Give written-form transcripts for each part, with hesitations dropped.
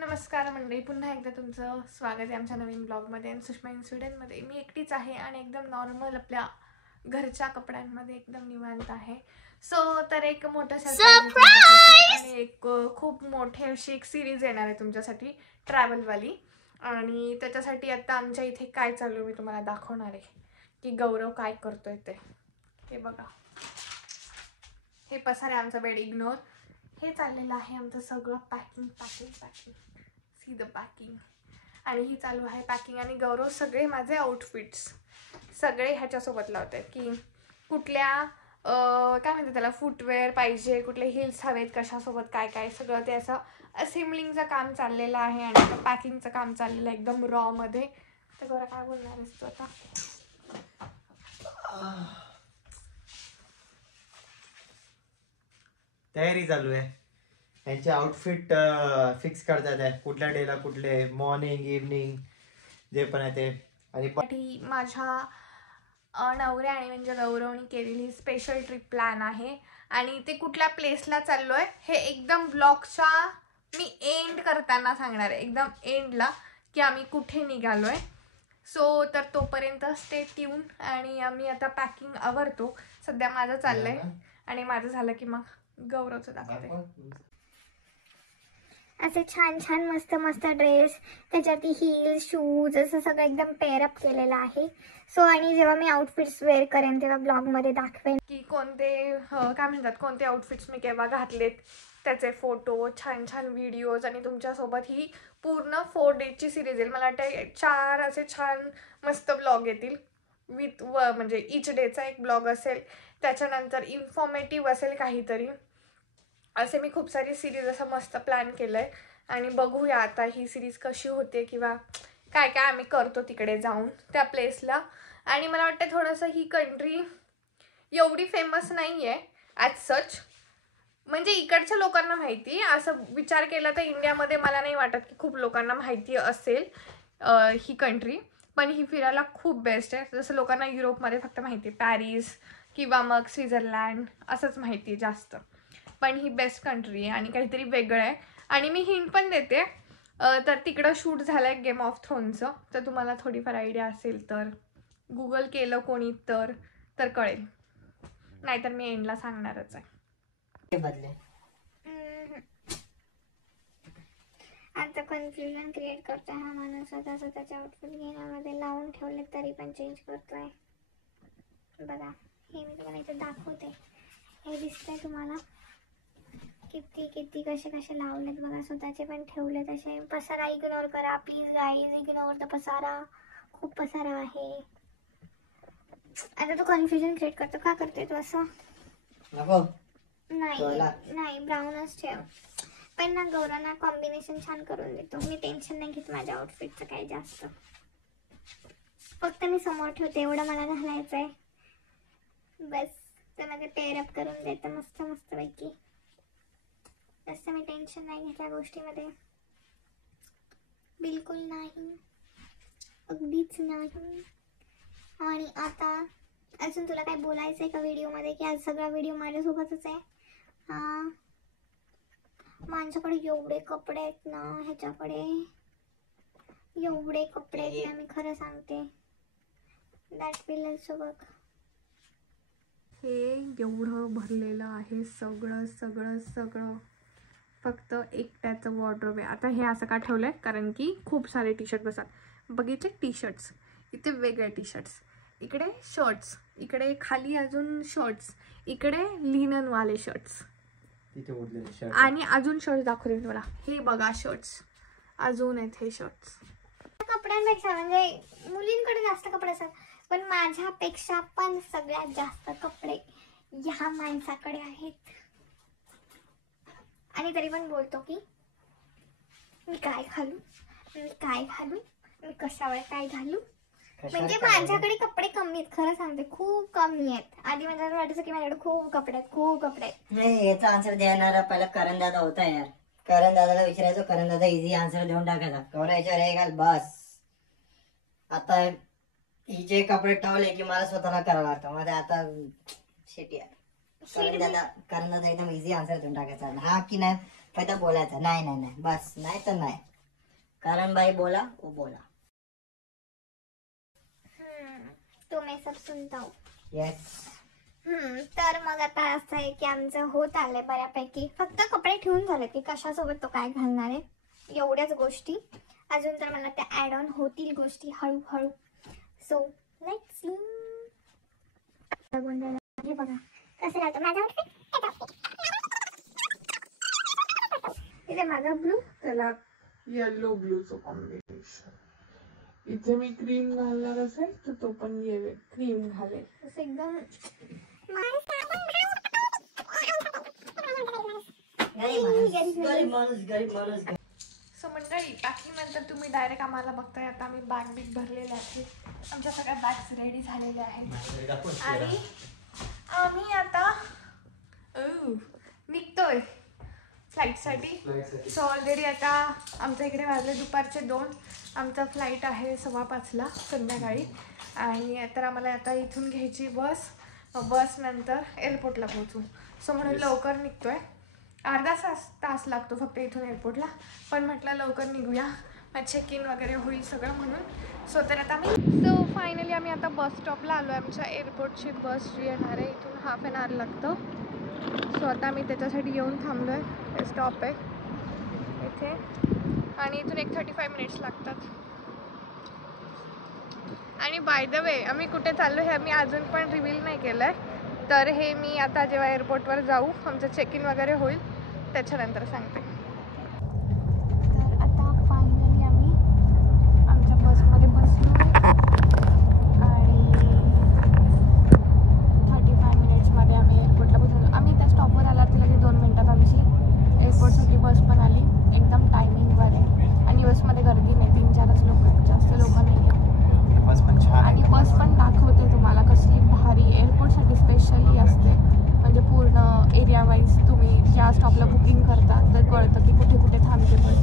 नमस्कार मंडळी, पुन्हा एकदा तुमचं स्वागत आहे आमच्या नवीन ब्लॉगमध्ये. आणि सुषमा इन स्वीडनमध्ये मी एकटीच आहे आणि एकदम नॉर्मल आपल्या घरच्या कपड्यांमध्ये एकदम निवांत आहे. सो तर एक मोठं सरप्राइज आणि एक खूप मोठी अशी एक सिरीज येणार आहे तुमच्यासाठी, ट्रॅव्हलवाली. आणि त्याच्यासाठी आता आमच्या इथे काय चालू मी तुम्हाला दाखवणार आहे की गौरव काय करतोय ते. हे बघा, हे पसार आहे आमचा बेड, इग्नोर. हे चाललेलं आहे आमचं सगळं packing packing packing, see the packing. आणि ही चालू आहे पॅकिंग. आणि गौरव सगळे माझे आउटफिट्स सगळे ह्याच्यासोबत लावतात की कुठल्या काय म्हणतात त्याला, फुटवेअर पाहिजे, कुठले हिल्स हवेत, कशासोबत काय काय, सगळं ते असं असेंबलिंगचं काम चाललेलं आहे आणि आता पॅकिंगचं काम चाललेलं आहे एकदम रॉमध्ये. तर गौरव काय बोलणार आहेस तू आता? तयारी चालू आहे. त्यांचे आउटफिट फिक्स करतात आहे, कुठल्या डेला कुठले, मॉर्निंग इव्हनिंग जे पण आहे ते. आणि माझ्या नवऱ्या आणि म्हणजे गौरवनी केलेली स्पेशल ट्रिप प्लॅन आहे. आणि ते कुठल्या प्लेसला चाललो आहे हे एकदम ब्लॉगच्या मी एंड करताना सांगणार आहे, एकदम एंडला, की आम्ही कुठे निघालो आहे. सो तर तोपर्यंत स्टे ट्यून. आणि आम्ही आता पॅकिंग आवरतो. सध्या माझं चाललं आहे आणि माझं झालं की मग गौरवचं दाखवते. असे छान छान मस्त मस्त ड्रेस, त्याच्यावरती हील्स, शूज, असं सगळं एकदम पेअरअप केलेलं आहे. सो आणि जेव्हा मी आउटफिट्स वेअर करेन तेव्हा ब्लॉगमध्ये दाखवेन की कोणते काय म्हणतात, कोणते आउटफिट्स मी केव्हा घातलेत, त्याचे फोटो, छान छान व्हिडिओज. आणि तुमच्यासोबत ही पूर्ण 4 डेजची सिरीज येईल. मला वाटतं 4 असे छान मस्त ब्लॉग येतील विथ म्हणजे इच डेचा एक ब्लॉग असेल, त्याच्यानंतर इन्फॉर्मेटिव्ह असेल काहीतरी. असे मी खूप सारी सिरीज असं मस्त प्लॅन केलं आहे. आणि बघूया आता ही सिरीज कशी होते किंवा काय काय आम्ही करतो तिकडे जाऊन त्या प्लेसला. आणि मला वाटतं थोडंसं ही कंट्री एवढी फेमस नाही आहे ॲज सच, म्हणजे इकडच्या लोकांना माहिती, असं विचार केला तर इंडियामध्ये मला नाही वाटत की खूप लोकांना माहिती असेल ही कंट्री. पण ही फिरायला खूप बेस्ट आहे. जसं लोकांना युरोपमध्ये फक्त माहिती आहे पॅरिस किंवा मग स्वित्झर्लंड असंच माहिती आहे जास्त, पण ही बेस्ट कंट्री आहे आणि काहीतरी वेगळं आहे. आणि मी हिंट पण देते, तर तिकडं शूट झालं आहे गेम ऑफ थ्रोनचं, तर तुम्हाला थोडीफार आयडिया असेल तर गुगल केलं कोणी तर कळेल, नाहीतर मी एंडला सांगणारच आहे. आता कन्फ्युजन क्रिएट करतोय हा माणूस. स्वतःच्या आउटफिट घेण्यामध्ये लावून ठेवले तरी पण चेंज करतोय. बघा, हे मी तुम्हाला इथे दाखवते. हे दिसतंय तुम्हाला किती किती कसे कसे लावलेत बघा, स्वतःचे पण ठेवले तसे. पसारा इग्नोर करा प्लीज गाईज, इग्नोर द पसारा. खूप पसारा आहे. आता तू कन्फ्युजन क्रिएट करतो, का करते तू असं? नाही ब्राऊनच ठेव. पण ना गौरांना कॉम्बिनेशन छान करून देतो. मी टेन्शन नाही घेत माझ्या आउटफिटचं काही जास्त, फक्त मी समोर ठेवते एवढं मला घालायचं आहे बस. तर माझे पेअरअप करून देतं मस्त मस्त पैकी. जास्त मी टेन्शन नाही घेत या गोष्टीमध्ये, बिलकुल नाही, अगदीच नाही. आणि आता अजून तुला काय बोलायचं आहे का व्हिडिओमध्ये, की आज सगळा व्हिडिओ माझ्यासोबतच आहे? हां, माझ्याकडे एवढे कपडे आहेत ना, ह्याच्याकडे एवढे कपडे आहेत ना, मी खरं सांगते. That will also work. हे एवढं भरलेलं आहे सगळं सगळं सगळं, फक्त एकट्याचं वॉर्डरोब आहे. आता हे असं का ठेवलं आहे, कारण की खूप सारे टी शर्ट बसतात. बघितले टी शर्ट्स, इथे वेगळे टी शर्ट्स, इकडे शर्ट्स, इकडे खाली अजून शर्ट्स, इकडे लिननवाले शर्ट्स, आणि अजून शर्ट्स दाखवले तुम्हाला. हे बघा शर्ट्स अजून आहेत, हे शर्ट्स. कपड्यांपेक्षा म्हणजे मुलींकडे जास्त कपडे असतात, पण माझ्यापेक्षा पण सगळ्यात जास्त कपडे ह्या माणसाकडे आहेत. आणि तरी पण बोलतो की मी काय घालू, मी काय घालू, मी कशावर काय घालू. म्हणजे माझ्याकडे कपडे कमी आहेत, खरं सांगते खूप कमी आहेत. आधी माझ्याकडे वाटायचं की माझ्याकडे खूप कपडे आहेत, खूप कपडे आहेत. नाही, याचा आन्सर देणारा पहिला करण दादा होता यार. करण दादाला विचारायचो, करण दादा इझी आन्सर देऊन टाकायचा. कवरा याच्यावर हे घाल बस. आता ही जे कपडे ठेवले की मला स्वतःला करावं लागतं. मध्ये आता शेट यार. करण दादा एकदम इझी आन्सर देऊन टाकायचा. हा की नाही पहिला बोलायचा. नाही नाही नाही बस, नाही तर नाही. कारण बाई बोला वो बोला. तो मैं सब सुनता हूँ. येस. तर मग आता असं आहे की आमचं होत आलंय बऱ्यापैकी. फक्त कपडे ठेवून झाले की कशासोबत तो काय घालणार आहे एवढ्याच गोष्टी. अजून तर मला त्या ऍड ऑन होतील गोष्टी हळूहळू. So let's see. हे बघा कसं राहतं माझा आउटफिट. इथे माझा ब्लू, त्याला येलो ब्लूचं कॉम्बिनेशन. इथे मी क्रीम घालणार असेल तर तो पण क्रीम घालेल. असं एकदम गरीब माणूस. सो मंडळी पॅकिंगनंतर तुम्ही डायरेक्ट आम्हाला बघताय. आता आम्ही बॅग बिग भरलेल्या आहेत. आमच्या सगळ्या बॅग्स रेडी झालेल्या आहेत आणि आम्ही आता निघतोय फ्लाईटसाठी. सो ऑलरेडी आता आमच्या इकडे वाजले दुपारचे 2. आमचा फ्लाईट आहे 5:15 संध्याकाळी. आणि तर आम्हाला आता इथून घ्यायची बस नंतर एअरपोर्टला पोहोचू. सो म्हणून लवकर निघतोय. अर्धा तास लागतो फक्त इथून एअरपोर्टला. पण म्हटलं लवकर निघूया, चेक इन वगैरे होईल सगळं म्हणून. सो तर आता फायनली आम्ही आता बस स्टॉपला आलो आहे. आमच्या एअरपोर्टची बस जी येणार आहे इथून ½ एन आवर लागतं. सो आता आम्ही त्याच्यासाठी येऊन थांबलो आहे. हे स्टॉप आहे इथे आणि इथून 35 मिनिट्स लागतात. आणि बाय द वे आम्ही कुठे चाललो हे आम्ही अजून पण रिव्हील नाही केलं आहे. तर हे मी आता जेव्हा एअरपोर्टवर जाऊ, आमचं चेक इन वगैरे होईल त्याच्यानंतर सांगते. तर आता फायनली आम्ही आमच्या बसमध्ये बसलो आणि 35 मिनिट्समध्ये आम्ही एअरपोर्टला पोहोचलो. आम्ही त्या स्टॉपवर आला तर लगेच 2 मिनटात आमची एअरपोर्टसाठी बस पण आली. एकदम टायमिंगवर आहे आणि बसमध्ये गर्दी नाही. 3-4च लोक, जास्त लोक नाही आहेत. आणि बस पण दाखवते तुम्हाला कसली भारी. एअरपोर्टसाठी स्पेशली असते. म्हणजे पूर्ण एरिया वाईज तुम्ही ज्या स्टॉपला बुकिंग करता तर कळतं की कुठे कुठे थांबते बस.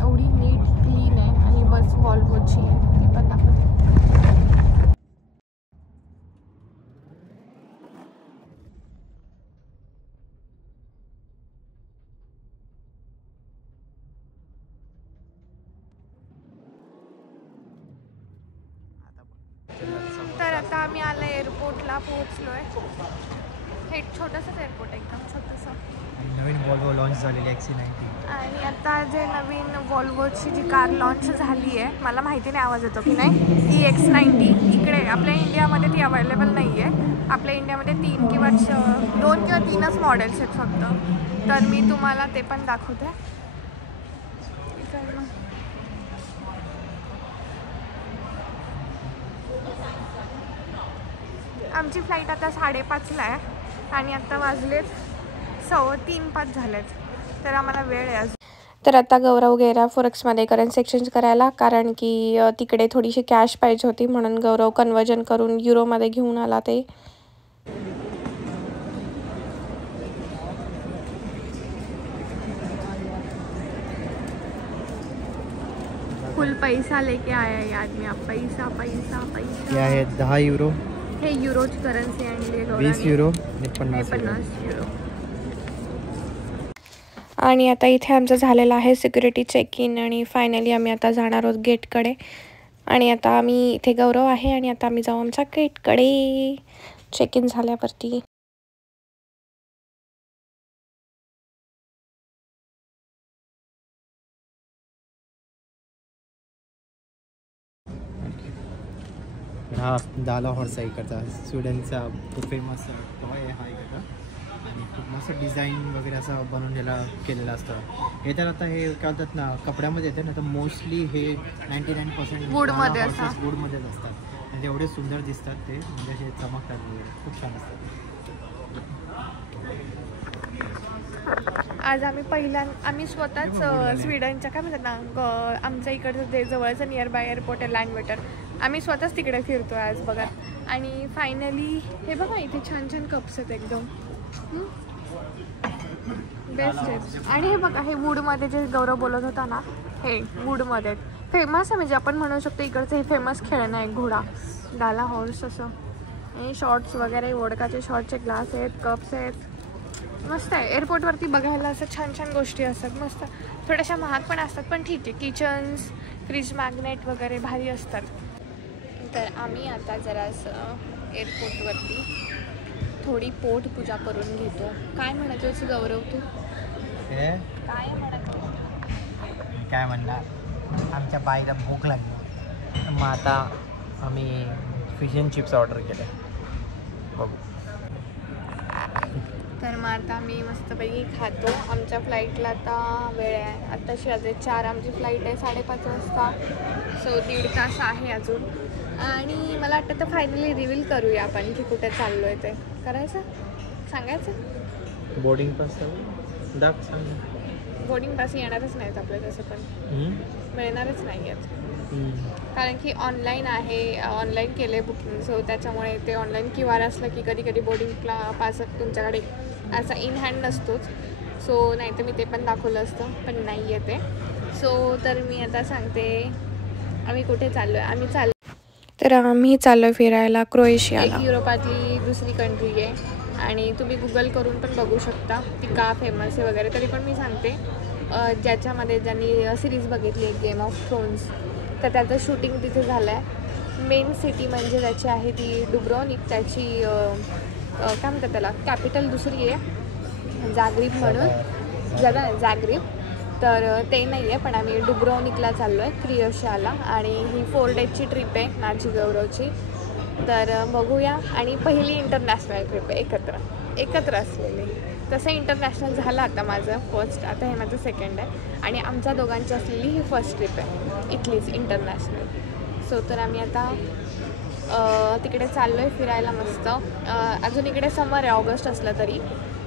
एवढी नीट क्लीन आहे. आणि बस वॉल्वोची आहे ती पण दाखवते. तर आता आम्ही आलो एअरपोर्टला पोहोचलो आहे. हे छोटंसंच एअरपोर्ट आहे, एकदम छोटंसं. नवीन वॉल्वो लॉन्च झालेली XC90. आणि आता जे नवीन वॉल्वोची जी कार लॉन्च झाली आहे, मला माहिती नाही आवाज येतो की नाही, EX90 इकडे आपल्या इंडियामध्ये ती अवेलेबल नाही आहे. आपल्या इंडियामध्ये 2 किंवा 3च मॉडेल्स आहेत फक्त. तर मी तुम्हाला ते पण दाखवते. आमची फ्लाईट आता 5:30ला आहे आणि आता वाजलेत 3:15 झालेत. तर आम्हाला वेळ आहे. तर आता गौरव गेला फोरेक्समध्ये करन्सी एक्सचेंज करायला, कारण की तिकडे थोडीशी कॅश पाहिजे होती म्हणून गौरव कन्वर्जन करून युरोमध्ये घेऊन आला. ते फुल पैसा लेके आया ये आदमी. आप पैसा पैसा पैसा. हे आहे 10 युरो. हे युरोची करन्सी आणली आहे. 20 युरो आणि 50 युरो. आणि आता इथे आमचं झालेलं आहे सिक्युरिटी चेक इन आणि फायनली आम्ही आता जाणार आहोत गेटकडे. आणि आता आम्ही इथे गौरव आहे आणि आता आम्ही जाऊ आमच्या गेटकडे चेक इन झाल्यावरती. हा दाला हॉर्स आहे इकडचा स्वीडनचा खूप फेमस टॉय आहे हा इकडचा. आणि खूप मस्त डिझाईन वगैरे असं बनवलेला केलेलं असतं. हे तर आता हे काय होतात ना कपड्यामध्ये येते ना, तर मोस्टली हे 99% वूडमध्ये असतात. वूडमध्येच असतात आणि ते एवढे सुंदर दिसतात. ते म्हणजे असे चमकतात वगैरे, खूप छान असतात. आज आम्ही स्वतःच स्वीडनच्या काय म्हणतात ना, आमच्या इकडचं जे जवळचं नियर बाय एअरपोर्ट आहे लँडवेटर, आम्ही स्वतःच तिकडे फिरतो आज बघा. आणि फायनली हे बघा इथे छान छान कप्स आहेत एकदम बेस्ट आहेत. आणि हे बघा हे वूडमध्ये जे गौरव बोलत होता ना, हे वूडमध्ये फेमस आहे. म्हणजे आपण म्हणू शकतो इकडचं हे फेमस खेळणं आहे घोडा, डाला हॉर्स असं. आणि शॉर्ट्स वगैरे वोडकाचे शॉर्टचे ग्लास आहेत, कप्स आहेत. मस्त आहे. एअरपोर्टवरती बघायला असं छान छान गोष्टी असतात मस्त. थोड्याशा महाग पण असतात पण ठीक आहे. किचन्स, फ्रीज मॅग्नेट वगैरे भारी असतात. तर आम्ही आता जरासं एअरपोर्टवरती थोडी पोटपूजा करून घेतो. काय म्हणत होस गौरव तू? काय म्हणत होस? काय म्हणणार, आमच्या बाईला भूक लागली, मग आता आम्ही फिश अँड चिप्स ऑर्डर केले. बघू. तर मग आता मी मस्तपैकी खातो. आमच्या फ्लाईटला आता वेळ आहे, आत्ताशी वाजले 4. आमची फ्लाईट आहे 5:30 वाजता. सो 1.5 तास आहे अजून. आणि मला वाटतं तर फायनली रिव्हील करूया आपण की कुठे चाललो आहे. ते करायचं, सांगायचं. बोर्डिंग पास दाख सांग. बोर्डिंग पास येणारच नाहीत आपले, तसं पण मिळणारच नाही आहेत. कारण की ऑनलाईन आहे, ऑनलाईन केले बुकिंग. सो त्याच्यामुळे ते ऑनलाईन QR असलं की कधी कधी बोर्डिंगला पास तुमच्याकडे असा इन हँड नसतोच. सो नाही तर मी ते पण दाखवलं असतं, पण नाही येते. सो तर मी आता सांगते आम्ही कुठे चाललो आहे. तर आम्ही चाललो फिरायला क्रोएशियाला. युरोपातली दुसरी कंट्री आहे आणि तुम्ही गुगल करून पण बघू शकता ती का फेमस आहे वगैरे. तरी पण मी सांगते, ज्याच्यामध्ये ज्यांनी सिरीज बघितली आहे गेम ऑफ थ्रोन्स, तर त्याचं शूटिंग तिथे झालं आहे. मेन सिटी म्हणजे त्याची आहे ती डुब्रोनिक. त्याची काय म्हणतात त्याला, कॅपिटल दुसरी आहे जाग्रीब म्हणून, जाग्रीब. तर ते नाही आहे, पण आम्ही डुब्रोनिकला चाललो आहे क्रोएशियाला. आणि ही 4 डेजची ट्रिप आहे माझी गौरवची. तर बघूया. आणि पहिली इंटरनॅशनल ट्रिप आहे एकत्र असलेली. तसं इंटरनॅशनल झालं आता माझं फर्स्ट, आता हे माझं सेकंड आहे. आणि आमच्या दोघांची असलेली ही फर्स्ट ट्रिप आहे इथलीच इंटरनॅशनल. सो तर आम्ही आता तिकडे चाललो आहे फिरायला मस्त. अजून इकडे समर आहे ऑगस्ट असलं तरी.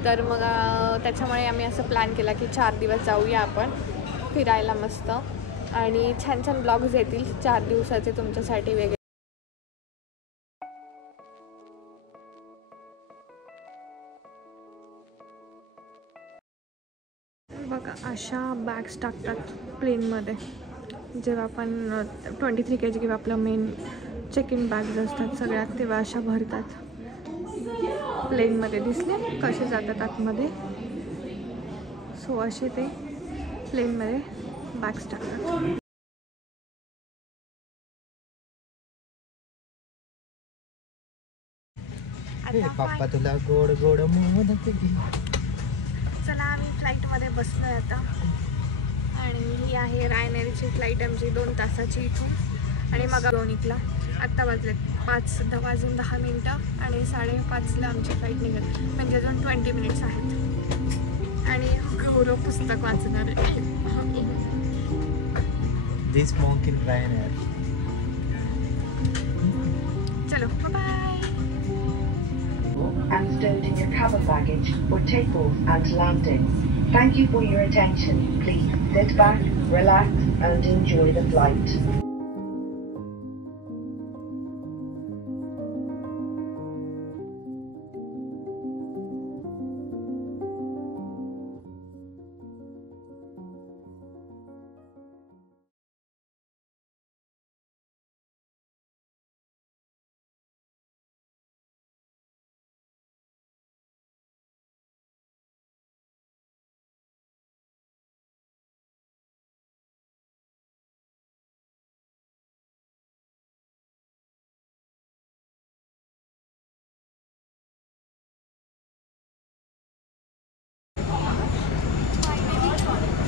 तर मग त्याच्यामुळे आम्ही असं प्लॅन केला की 4 दिवस जाऊया आपण फिरायला मस्त. आणि छान छान ब्लॉग्स येतील 4 दिवसाचे तुमच्यासाठी वेगळे. बघा अशा बॅग्स टाकतात प्लेनमध्ये. जेव्हा आपण 23 kg किंवा आपलं मेन चेक इन बॅग्स असतात सगळ्यात, तेव्हा अशा भरतात प्लेनमध्ये. दिसले कसे जातात आतमध्ये. सो असे ते प्लेनमध्ये बॅग्स टाकतात. पप्पा तुला गोड गोड मोदक. चला आम्ही फ्लाईटमध्ये बसलो आहे आता. आणि ही आहे रायनेरीची फ्लाईट आमची 2 तासाची इथून. आणि मग डुब्रोनिकला आत्ता वाजले 5:10 आणि 5:30ला आमची फ्लाईट निघेल. म्हणजे अजून 20 मिनिट्स आहेत. आणि गौरव पुस्तक वाचणार आहे. दिस monk in Ryanair. चलो bye. And stowed in your cabin baggage for takeoff and landing. Thank you for your attention. Please sit back, relax, and enjoy the flight.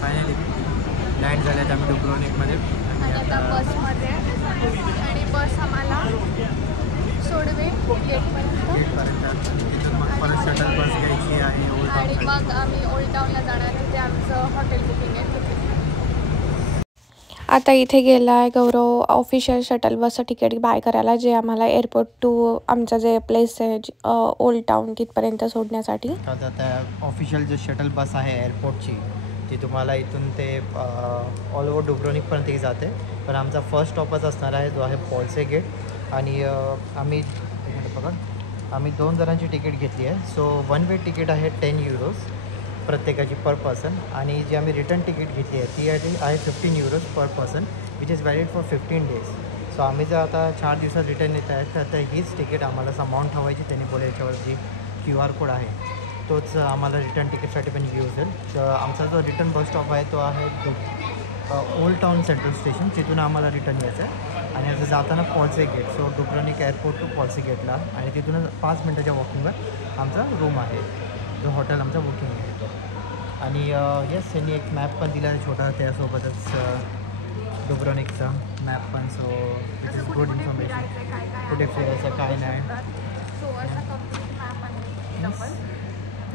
Finally land झाल्यात आम्ही डुब्रोनिकमध्ये. आणि आता बसमध्ये आणि बस आम्हाला सोडवे गेटपर्यंत. तिथून मग परत शटल बस घ्यायची आहे आणि मग आम्ही ओल्ड टाऊनला जाणार आहे, जे आमचं हॉटेल बुकिंग आहे तिथे. आता इथे गेला आहे गौरव ऑफिशियल शटल बसचं तिकीट बाय करायला, जे आम्हाला एअरपोर्ट टू आमचं जे प्लेस आहे ओल्ड टाऊन तिथपर्यंत सोडण्यासाठी. आता ऑफिशियल जे शटल बस आहे एअरपोर्टची, ती तुम्हाला इथून ते ऑल ओव्हर डुब्रोनिकपर्यंत ही जाते. पण आमचा फर्स्ट स्टॉपच असणार आहे जो आहे पॉल्से गेट. आणि आम्ही एक मिनिट बघा, आम्ही 2 जणांची तिकीट घेतली आहे. सो वन वे तिकीट आहे 10 युरोज प्रत्येकाची पर पर्सन. आणि जी आम्ही रिटर्न तिकीट घेतली आहे ती आहे 15 euros per person which is valid for 15 days. So आम्ही जर आता 4 दिवसात रिटर्न येत आहेत तर हीच तिकीट आम्हाला अमाऊंट हवायची. त्यांनी बोले याच्यावर जी QR कोड आहे तोच आम्हाला रिटर्न तिकीटसाठी पण यूज होईल. तर आमचा जो रिटर्न बस स्टॉप आहे तो आहे ओल्ड टाऊन सेंट्रल स्टेशन. तिथून आम्हाला रिटर्न यायचं आहे. आणि असं जाताना पॉल्से गेट, सो डुब्रोनिक एअरपोर्ट टू पॉल्से गेटला. आणि तिथूनच 5 मिनटाच्या वॉकिंगवर आमचा रूम आहे, जो हॉटेल आमचा बुकिंग आहे तो. आणि येस, त्यांनी एक मॅप पण दिला आहे छोटा त्यासोबतच डुब्रोनिकचा मॅप पण. So it is good information, कुठे फिरायचं काय नाही. सो असा कम्प्लीट मॅप आहे डबल.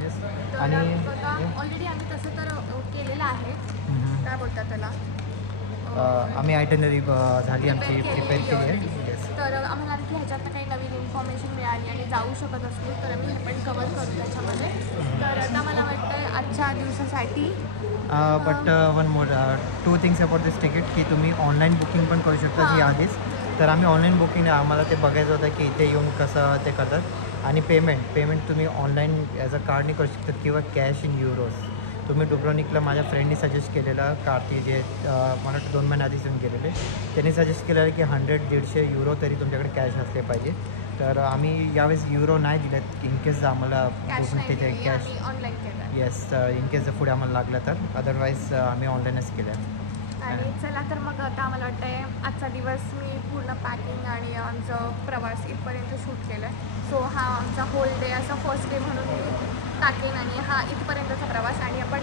येस. तर आणि बघा ऑलरेडी आम्ही तसं तर केलेलं आहे. काय बोलतात त्याला, आम्ही आयटनरी झाली आमची प्रिपेअर केली आहे. येस. तर आम्हाला आणखी ह्याच्यातनं काही नवीन इन्फॉर्मेशन मिळाली आणि जाऊ शकत असलो तर आम्ही हे पण कवर करू त्याच्यामध्ये. तर आता मला वाटतं आजच्या दिवसासाठी but one more 2 things about this ticket की तुम्ही ऑनलाईन बुकिंग पण करू शकता ही आधीच. तर आम्ही ऑनलाईन बुकिंग आम्हाला ते बघायचं होतं की इथे येऊन कसं ते करतात. आणि पेमेंट तुम्ही ऑनलाईन ॲज अ कार्डने करू शकतात किंवा कॅश इन युरोज. तुम्ही डुब्रोनिकला माझ्या फ्रेंडनी सजेस्ट केलेलं कार्ती जे मला वाटतं 2 महिने आधीच येऊन गेलेले. त्यांनी सजेस्ट केलेलं की 100-150 युरो तरी तुमच्याकडे कॅश असले पाहिजे. तर आम्ही यावेळेस युरो नाही दिलेत इन केस आम्हाला कॅश नाही त्याचे दिली, कॅश आम्ही ऑनलाईन केलं. येस, इन केस जर पुढे आम्हाला लागलं तर. अदरवाईज आम्ही ऑनलाईनच केलं आहे. आणि चला तर मग आता आम्हाला वाटतंय आजचा दिवस मी पूर्ण पॅकिंग आणि आमचं प्रवास इथपर्यंत शूट केलं आहे. सो हा आमचा होल डे असा फर्स्ट डे म्हणून मी टाकेन आणि हा इथपर्यंतचा प्रवास. आणि आपण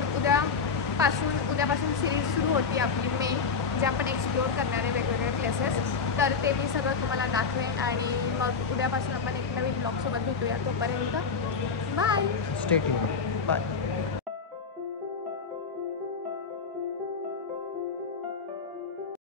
उद्यापासून सिरीज सुरू होती आपली मेन, जे आपण एक्सप्लोअर करणार आहे वेगवेगळे प्लेसेस. तर ते मी सगळं तुम्हाला दाखवेन आणि मग उद्यापासून आपण एक नवीन ब्लॉगसोबत भेटूया. तोपर्यंत बाय. Stay tuned. बाय.